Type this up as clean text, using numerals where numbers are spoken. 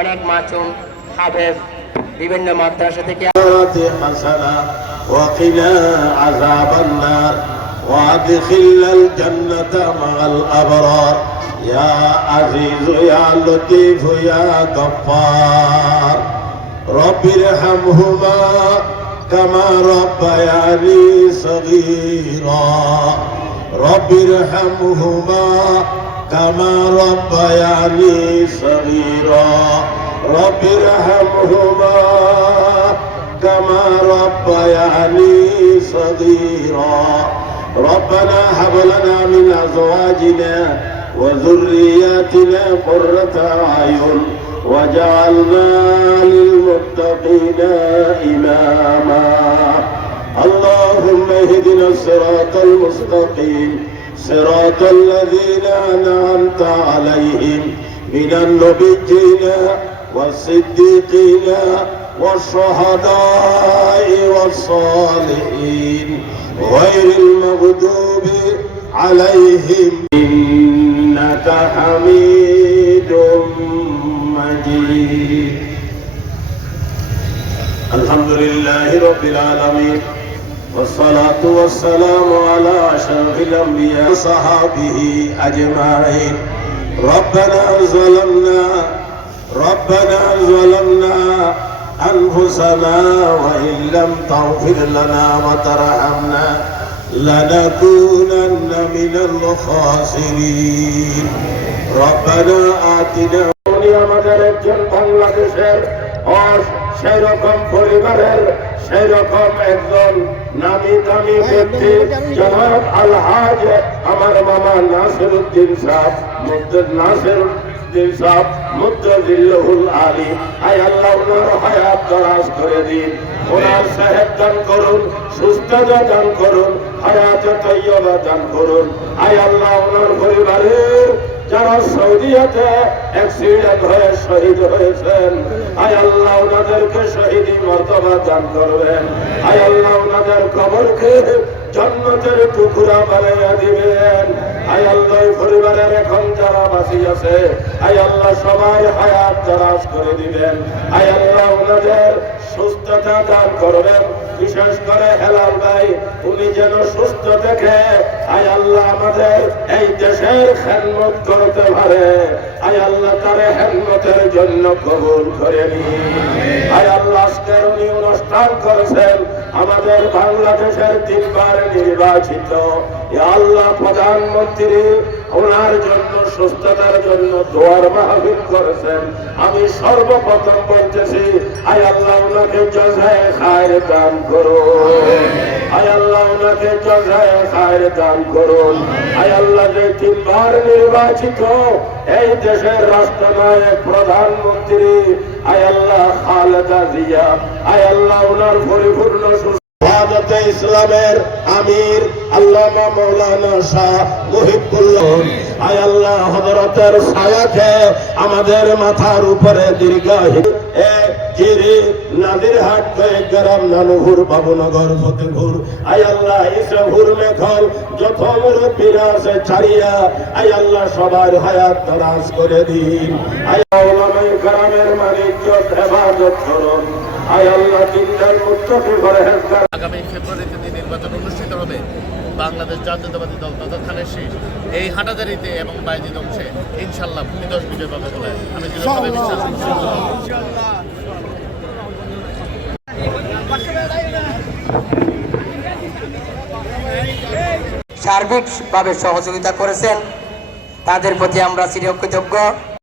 অনেক মাসুম হাফেজ বিভিন্ন মাদ্রাসা থেকে হাসানা ওয়া কিনা আযাবান নার ওয়া আদখিলনাল জান্নাতা মা'আল আবরার ইয়া আজিজ ইয়া লতীফ ইয়া গফফার রব্বিরহামহুমা কামা রাব্বায়ানি সগীরা রব্বিরহামহুমা কামা রাব্বায়ানি সগীরা রব্বিরহামহুমা كما ربياني صغيرا ربنا هب لنا من أزواجنا وذرياتنا قرة أعين وجعلنا للمتقين إماما اللهم اهدنا الصراط المستقيم صراط الذين أنعمت عليهم من النبيين والصديقين والشهداء والصالحين غير المغضوب عليهم إنك حميد مجيد الحمد لله رب العالمين والصلاة والسلام على أشرف الأنبياء وصحابه أجمعين ربنا ظلمنا أنفسنا وإن لم تغفر لنا وترحمنا لنكونن من الخاسرين ربنا آتنا আমাদের একজন বাংলাদেশের সেই রকম পরিবারের সেই রকম একজন নামি দামি ব্যক্তি জনাব আলহাজ আমার মামা নাসিরউদ্দিন সাহেব নাসিরউদ্দিন সাহেব মুদ্দাজিল্লাহুল আলী আয় আল্লাহ ওনার হায়াত দরাজ করে দিন ওনার সেহত দান করুন সুস্থতা দান করুন হায়াত তাইয়্যিবা দান করুন আয় আল্লাহ ওনার পরিবারের যারা সৌদিয়াতে অ্যাক্সিডেন্ট হয়ে শহীদ হয়েছেন আয় আল্লাহ ওনাদেরকে শহীদি মর্তবা দান করবেন আয় আল্লাহ ওনাদের কবরকে জান্নাতের টুকরা বানাইয়া দিবেন আয় আল্লাহ পরিবারের এখন যারা বাঁচি আছে আয় আল্লাহ সবাই হায়াত দারাজ করে দিবেন আয় আল্লাহ ওনাদের সুস্থতা দান করবেন বিশেষ করে হেলাল ভাই উনি যেন সুস্থ থেকে আয় আল্লাহ আমাদের এই দেশের খেদমত করতে পারে আয় আল্লাহ তারে খেদমতের জন্য কবুল করে নিন আয় আল্লাহ আজকের উনি অনুষ্ঠান করেছেন আমাদের বাংলাদেশের 3 বার নির্বাচিত আল্লাহ প্রধানমন্ত্রী ওনার জন্য সুস্থতার জন্য দোয়ার মাহফিল করেছেন আমি সর্বপ্রথম বলতেছি আয় আল্লাহ ওনাকে জাযায়ে খায়র দান করুন আয় আল্লাহ ওনাকে জাযায়ে খায়র দান করুন আয় আল্লাহ যে 3 বার নির্বাচিত এই দেশের রাষ্ট্রনায়ক প্রধানমন্ত্রী আয় আল্লাহ খালেদা জিয়া আয় আল্লাহ ওনার পরিপূর্ণ ইসলামের আমির আল্লামা মাওলানা শাহ মুহিবুল্লাহ আয় আল্লাহ হযরতের ছায়াকে আমাদের মাথার উপরে দীর্ঘায়িত জিরি নাদিরহাট গ্রাম নানুপুর বাবুনগর ফতেপুর আয় আল্লাহ ইসরাপুর মেখল যত মুরব্বীরা আছে ছাড়িয়া আয় আল্লাহ সবার হায়াত দারাজ করে দিন আয় ওলামায়ে কেরামের মালিক ইবাদত করুন আয় আল্লাহ দিনদার মুত্তাকি পরহেজগার আগামী ফেব্রুয়ারিতে যে নির্বাচন অনুষ্ঠিত হবে বাংলাদেশ জাতীয়তাবাদী দল তথা ধানের শীষ এই হাটাজারিতে এবং বাইজিদ অংশে ইনশাল্লাহ ভূমিদশ বিজয় পাবে বলে আমি দৃঢ়ভাবে বিশ্বাস করছি। সার্বিকভাবে সহযোগিতা করেছেন তাদের প্রতি আমরা চিরকৃতজ্ঞ।